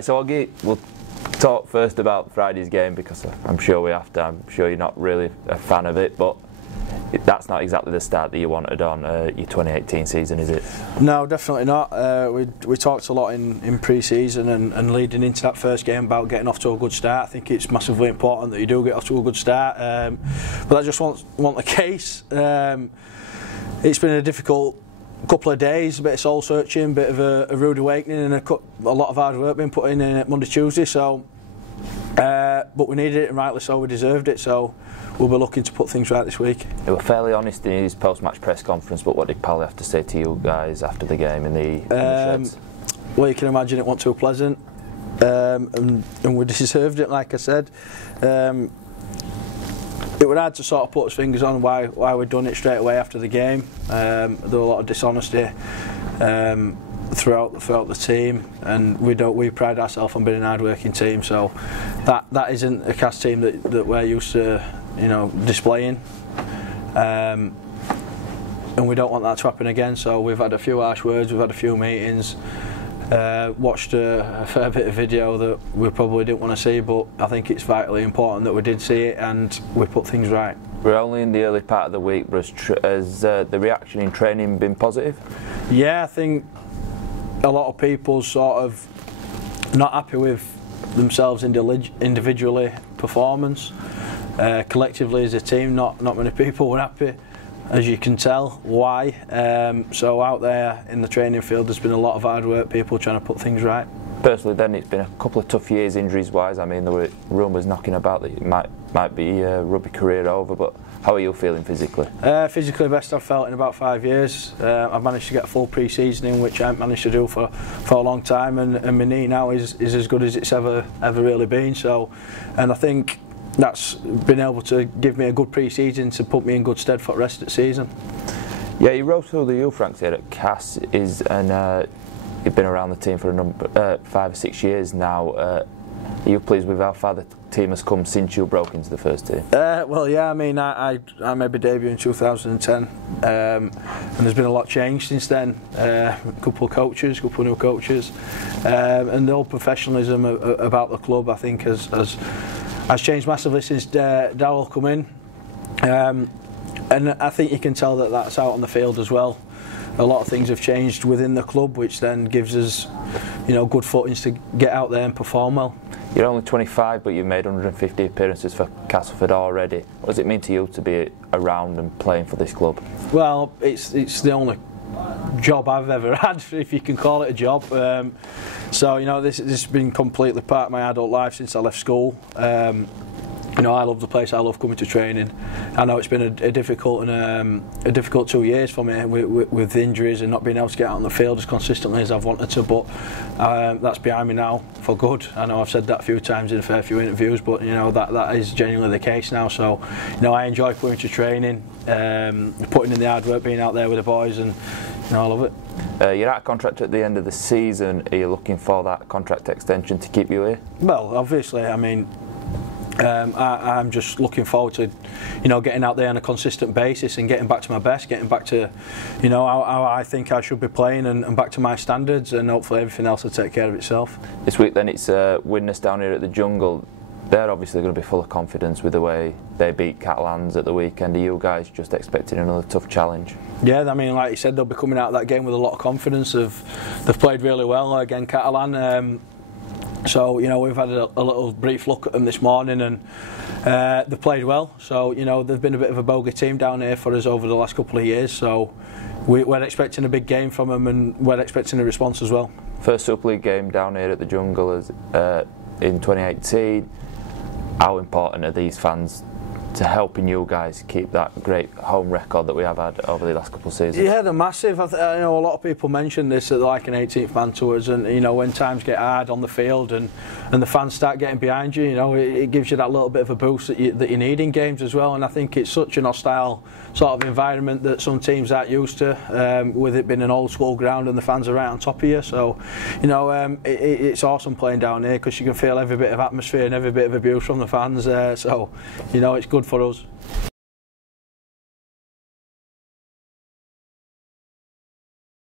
Right, so we'll talk first about Friday's game because I'm sure we have to. I'm sure you're not really a fan of it, but that's not exactly the start that you wanted on your 2018 season, is it? No, definitely not. We talked a lot in pre-season and leading into that first game about getting off to a good start. I think it's massively important that you do get off to a good start, but I just want the case. It's been a difficult couple of days, a bit of soul searching, a bit of a rude awakening, and a lot of hard work being put in Monday, Tuesday. So, but we needed it, and rightly so. We deserved it. So we'll be looking to put things right this week. He was fairly honest in his post-match press conference, but what did Pally have to say to you guys after the game in the sheds? Well, you can imagine it wasn't too pleasant, and we deserved it, like I said. It was hard to sort of put his fingers on why we'd done it straight away after the game. There was a lot of dishonesty throughout the team, and we pride ourselves on being a hard-working team. So that isn't a cast team that we're used to, displaying. And we don't want that to happen again. So we've had a few harsh words, we've had a few meetings. Watched a fair bit of video that we probably didn't want to see, but I think it's vitally important that we did see it and we put things right. We're only in the early part of the week, but has the reaction in training been positive? Yeah, I think a lot of people sort of not happy with themselves individually, performance. Collectively as a team, not many people were happy, as you can tell. Why? So out there in the training field there's been a lot of hard work, people trying to put things right. Personally then, it's been a couple of tough years injuries wise. I mean, there were rumours knocking about that it might be a rugby career over, but how are you feeling physically? Physically best I've felt in about 5 years. I've managed to get a full pre-season in, which I haven't managed to do for a long time, and my knee now is as good as it's ever really been. So, and I think that's been able to give me a good pre-season to put me in good stead for the rest of the season. Yeah, you rose through the youth ranks here at Cass, and you've been around the team for 5 or 6 years now. Are you pleased with how far the team has come since you broke into the first team? Well, yeah, I mean, I made my debut in 2010, and there's been a lot changed since then. A couple of new coaches, and the whole professionalism about the club, I think, has changed massively since Darryl come in, and I think you can tell that that's out on the field as well. A lot of things have changed within the club, which then gives us, good footings to get out there and perform well. You're only 25, but you've made 150 appearances for Castleford already. What does it mean to you to be around and playing for this club? Well, it's the only job I've ever had, if you can call it a job. So this has been completely part of my adult life since I left school. I love the place. I love coming to training. I know it's been a difficult 2 years for me with injuries and not being able to get out on the field as consistently as I've wanted to. But that's behind me now for good. I know I've said that a few times in a fair few interviews, but that is genuinely the case now. So I enjoy coming to training, putting in the hard work, being out there with the boys, and I love it. You're out of contract at the end of the season. Are you looking for that contract extension to keep you here? Well, obviously, I mean, I'm just looking forward to, getting out there on a consistent basis and getting back to my best, getting back to, how I think I should be playing, and back to my standards, and hopefully everything else will take care of itself. This week then it's Widnes down here at the Jungle. They're obviously going to be full of confidence with the way they beat Catalans at the weekend. Are you guys just expecting another tough challenge? Yeah, I mean, like you said, they'll be coming out of that game with a lot of confidence. They've played really well against Catalan. So we've had a little brief look at them this morning, and they've played well. So they've been a bit of a bogey team down here for us over the last couple of years. So we're expecting a big game from them, and we're expecting a response as well. First Super League game down here at the Jungle is in 2018. How important are these fans to helping you guys keep that great home record that we have had over the last couple of seasons? Yeah, they're massive. I know a lot of people mention this, that they're like an 18th man to us, and when times get hard on the field and the fans start getting behind you, it gives you that little bit of a boost that you need in games as well. And I think it's such an hostile sort of environment that some teams aren't used to, with it being an old school ground and the fans are right on top of you. So it's awesome playing down here, because you can feel every bit of atmosphere and every bit of abuse from the fans. So it's good for us.